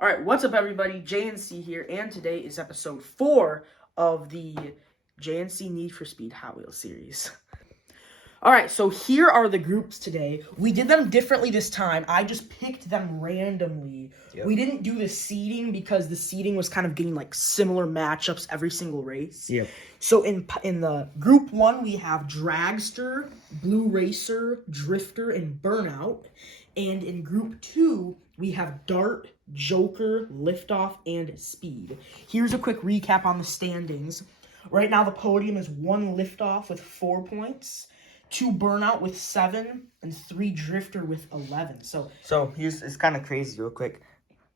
All right, what's up, everybody? JNC here, and today is episode 4 of the JNC Need for Speed Hot Wheels series. All right, so here are the groups today. We did them differently this time. I just picked them randomly. Yep. We didn't do the seeding because the seeding was kind of getting like similar matchups every single race. Yep. So in the group 1, we have Dragster, Blue Racer, Drifter, and Burnout. And in group 2, we have Dart, Joker, Liftoff, and Speed. Here's a quick recap on the standings. Right now, the podium is 1 Liftoff with 4 points, 2 Burnout with 7, and 3 Drifter with 11. So it's kind of crazy real quick.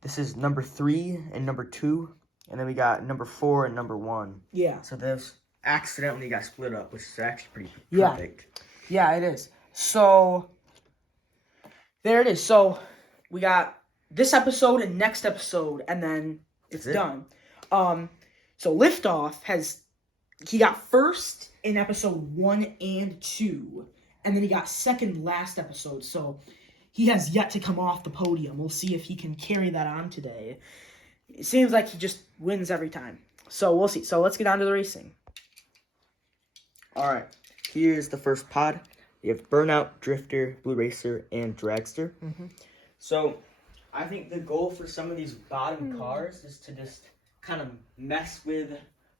This is number 3 and number 2, and then we got number 4 and number 1. Yeah. So those accidentally got split up, which is actually pretty perfect. Yeah, it is. So there it is. So we got this episode and next episode, and then it's done. So Liftoff he got first in episode 1 and 2, and then he got second last episode. So he has yet to come off the podium. We'll see if he can carry that on today. It seems like he just wins every time. So we'll see. So let's get on to the racing. All right. Here's the first pod. You have Burnout, Drifter, Blue Racer, and Dragster. Mm-hmm. So I think the goal for some of these bottom cars is to just kind of mess with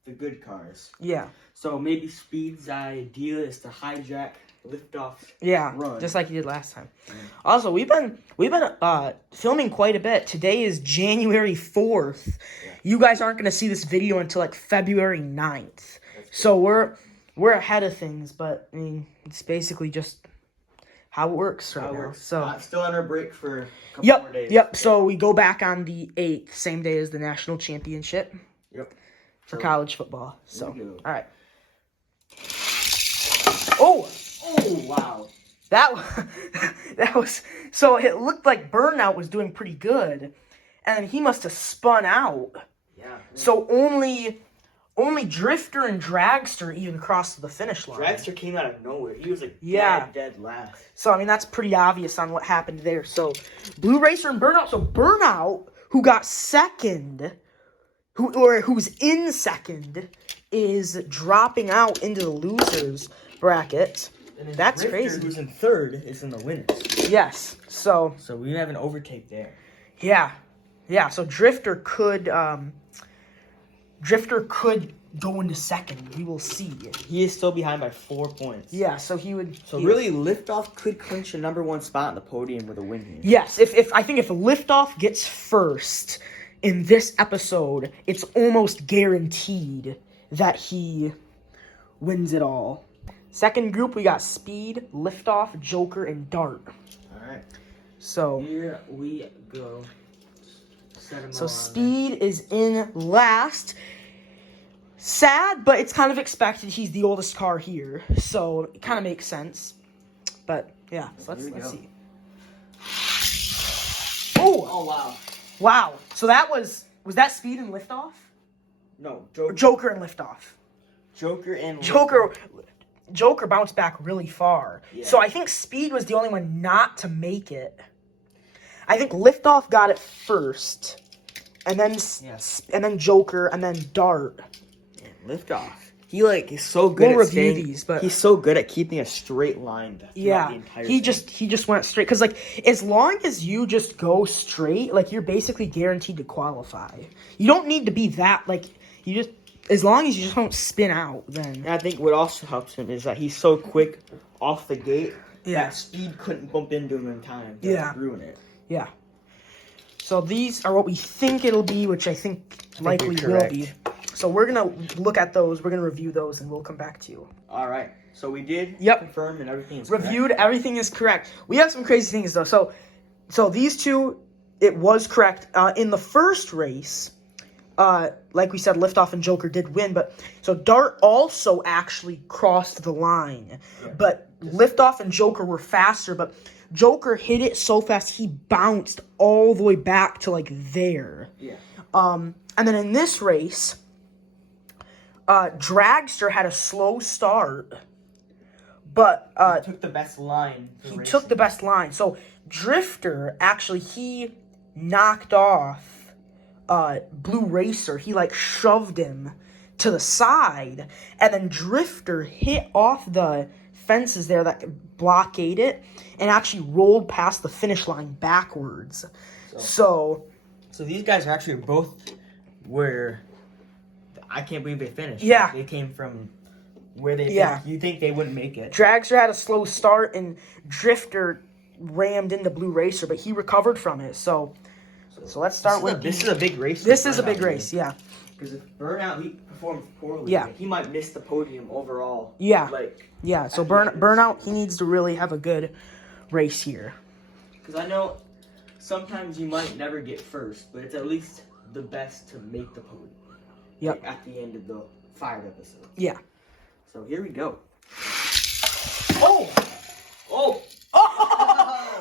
the good cars. Yeah. So maybe Speed's idea is to hijack Liftoff. Run. Just like you did last time. Also, we've been filming quite a bit. Today is January 4th. Yeah. You guys aren't going to see this video until like February 9th. So we're ahead of things, but I mean, it's basically just how it works right now. So still on our break for a couple more days. Yep. So we go back on the 8th, same day as the national championship. Yep. For college football. So all right. Oh wow. That was so it looked like Burnout was doing pretty good, and he must have spun out. Yeah. So only Drifter and Dragster even crossed the finish line. Dragster came out of nowhere. He was like dead last. So I mean that's pretty obvious on what happened there. So Blue Racer and Burnout. So Burnout, who got second, who's in second, is dropping out into the losers bracket. And that's Drifter, crazy. Who's in third is in the winners. Yes. So we have an overtake there. Yeah. So Drifter could go into second. We will see. He is still behind by 4 points. Yeah. So he would. Really, Liftoff could clinch the number 1 spot on the podium with a win here. Yes. If I think if Liftoff gets first in this episode, it's almost guaranteed that he wins it all. Second group, we got Speed, Liftoff, Joker, and Dart. All right. So here we go. So Speed is in last. Sad, but it's kind of expected. He's the oldest car here, so it kind of makes sense. But yeah, so let's see. Oh wow. Wow. So that was that Speed and Liftoff? No, Joker and Liftoff. Joker bounced back really far. Yeah. So I think Speed was the only one not to make it. I think Liftoff got it first, and then Joker, and then Dart. Yeah, Liftoff. He's so good. We'll review these, but he's so good at keeping a straight line. The entire he just went straight because as long as you just go straight, you're basically guaranteed to qualify. You don't need to be that as long as you just don't spin out, then. And I think what also helps him is that he's so quick off the gate that Speed couldn't bump into him in time to ruin it. Yeah. So these are what we think it'll be, which I think likely will be. So we're going to look at those, we're going to review those, and we'll come back to you. All right. So we did confirm and everything is reviewed, correct. Everything is correct. We have some crazy things, though. So these two, it was correct. In the first race, like we said, Liftoff and Joker did win, but so Dart also actually crossed the line. Yeah. But Liftoff and Joker were faster, but Joker hit it so fast he bounced all the way back to there. Yeah. And then in this race, Dragster had a slow start, but he took the best line. So Drifter actually he knocked off Blue Racer, he like shoved him to the side, and then Drifter hit off the fences there that blockade it and actually rolled past the finish line backwards. So these guys are actually both where I can't believe they finished. Yeah. They came from where they you think they wouldn't make it. Dragster had a slow start and Drifter rammed into Blue Racer, but he recovered from it. So let's start with this is a big race. This is a big race, yeah. Because if Burnout he performs poorly, Yeah. he might miss the podium overall. Yeah. Like Yeah, so Burnout, he needs to really have a good race here. Because I know sometimes you might never get first, but it's at least the best to make the podium. Yep. Like at the end of the 5 episode. Yeah. So here we go. Oh! Oh!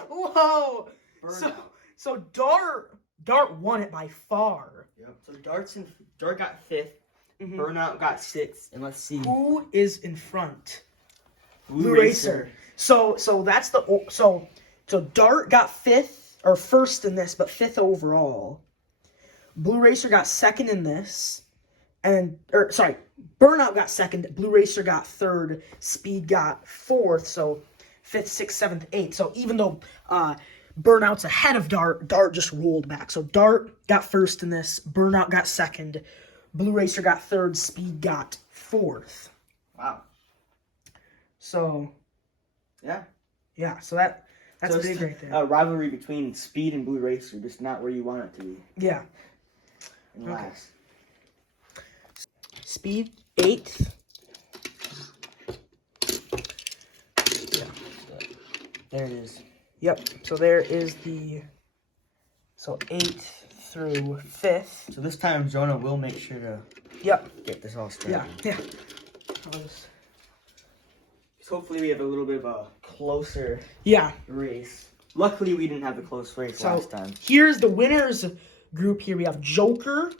Whoa! Burnout. So Dart won it by far. Yep. So Dart got 5th. Mhm. Burnout got 6th. And let's see. Who is in front? Blue Racer. So that's so Dart got 5th or 1st in this, but 5th overall. Blue Racer got 2nd in this. Burnout got 2nd, Blue Racer got 3rd, Speed got 4th, so 5th, 6th, 7th, 8th. So even though Burnout's ahead of Dart just rolled back. So Dart got 1st in this, Burnout got 2nd, Blue Racer got 3rd, Speed got 4th. Wow. So yeah, so that's big right there. A rivalry between Speed and Blue Racer, just not where you want it to be. Yeah. And last. Speed 8th. Yeah. There it is. Yep. So there is the 8th through 5th. So this time Jonah will make sure to get this all straight. Yeah. So hopefully we have a little bit of a closer race. Luckily we didn't have a close race last time. Here's the winners group here. We have Joker,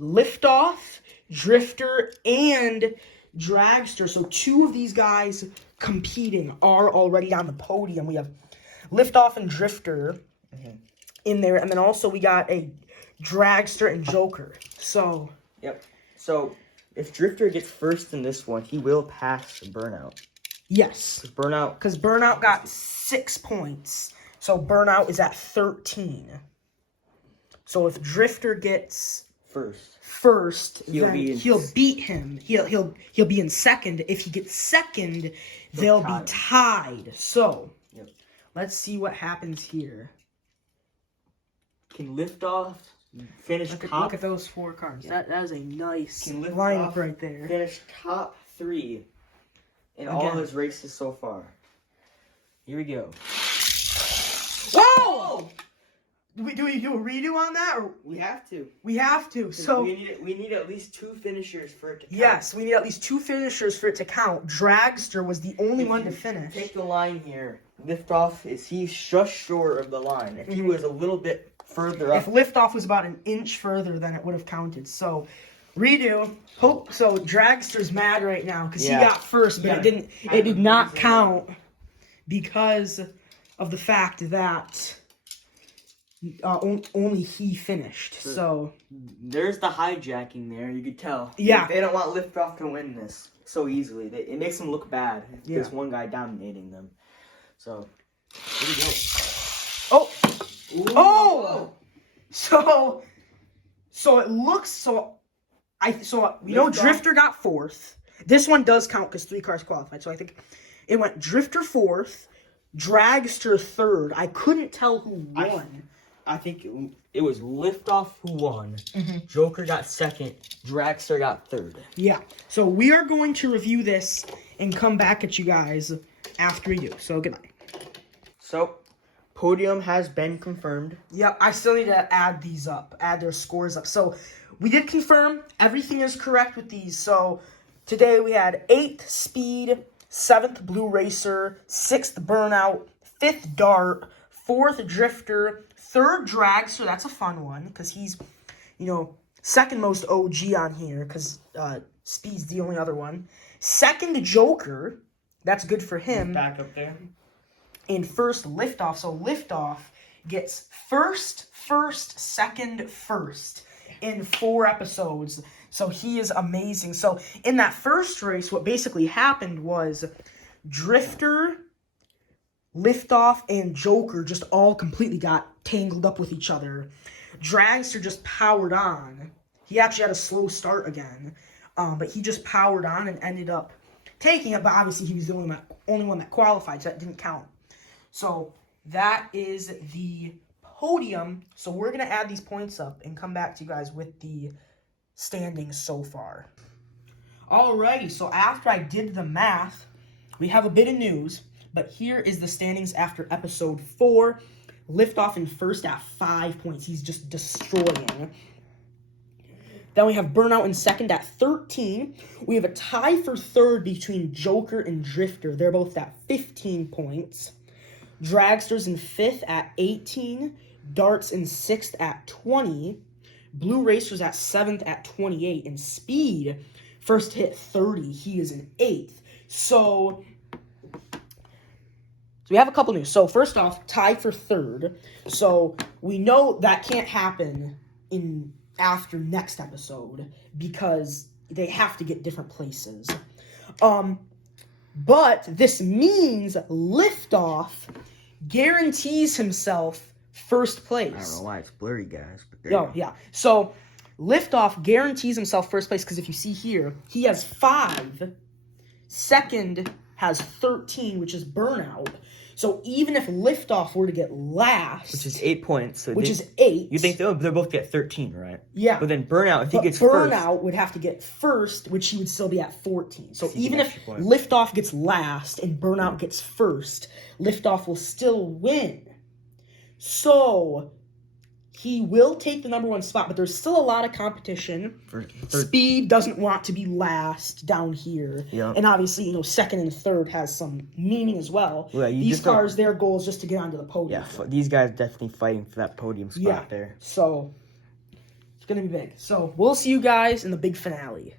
Liftoff, Drifter, and Dragster. So 2 of these guys competing are already on the podium. We have Liftoff and Drifter in there. And then also we got a Dragster and Joker. So. Yep. So if Drifter gets 1st in this one, he will pass Burnout. Yes. Because Burnout got 6 points. So Burnout is at 13. So if Drifter gets first, he'll beat him. He'll be in 2nd. If he gets 2nd, they'll be tied. So let's see what happens here. Can Liftoff finish top? Look at those 4 cars. Yeah. That is a nice Can lineup right there. Finish top 3 in all his races so far. Here we go. Whoa! Do we do a redo on that? Or we have to. We have to. So we need at least 2 finishers for it to count. Yes, we need at least 2 finishers for it to count. Dragster was the only one to finish. Take the line here. Liftoff he's just short of the line. If he was a little bit further up. If Liftoff was about an inch further, then it would have counted. So redo. So Dragster's mad right now because he got 1st, but it did not count because of the fact that only he finished. So there's the hijacking there. You could tell. Yeah. They don't want Liftoff to win this so easily. It makes them look bad if there's one guy dominating them. So here we go. Oh. Ooh. Oh. So it looks we know Drifter got 4th. This one does count because 3 cars qualified. So I think it went Drifter 4th, Dragster 3rd. I couldn't tell who won. I think it was Liftoff who won. Joker got 2nd. Dragster got 3rd. Yeah. So we are going to review this and come back at you guys after we do. So good night. So podium has been confirmed. Yep. I still need to add their scores up. So we did confirm everything is correct with these. So today we had 8th Speed, 7th Blue Racer, 6th Burnout, 5th Dart, 4th Drifter, 3rd Dragster. That's a fun one because he's, 2nd most OG on here because Speed's the only other one. 2nd Joker. That's good for him. Back up there. And 1st Liftoff. So Liftoff gets 1st, 2nd, 1st. in 4 episodes. So he is amazing. So in that first race, what basically happened was Drifter, Liftoff, and Joker just all completely got tangled up with each other. Dragster just powered on. He actually had a slow start again, but he just powered on and ended up taking it. But obviously, he was the only one that qualified, so that didn't count. So that is the podium. So we're gonna add these points up and come back to you guys with the standings so far. Alrighty, so after I did the math, we have a bit of news, but here is the standings after episode 4. Liftoff in first at 5 points. He's just destroying. Then we have Burnout in second at 13. We have a tie for third between Joker and Drifter. They're both at 15 points. Dragster's in fifth at 18. Darts in sixth at 20. Blue Racer's at 7th at 28. And Speed, first hit 30. He is in 8th. So we have a couple news. So first off, tied for third. So we know that can't happen after next episode because they have to get different places. But this means Liftoff guarantees himself first place. I don't know why it's blurry, guys. But yeah. So Liftoff guarantees himself first place because if you see here, he has 5. Second has 13, which is Burnout. So even if Liftoff were to get last, which is 8 points, so which is 8, you think they'll both get 13, right? Yeah. But then Burnout, if he gets Burnout would have to get first, which he would still be at 14. So even if Liftoff gets last and Burnout gets first, Liftoff will still win. So he will take the number 1 spot, but there's still a lot of competition. Speed doesn't want to be last down here. Yeah. And obviously, second and third has some meaning as well. Yeah, these cars, their goal is just to get onto the podium. Yeah, these guys definitely fighting for that podium spot there. So it's going to be big. So we'll see you guys in the big finale.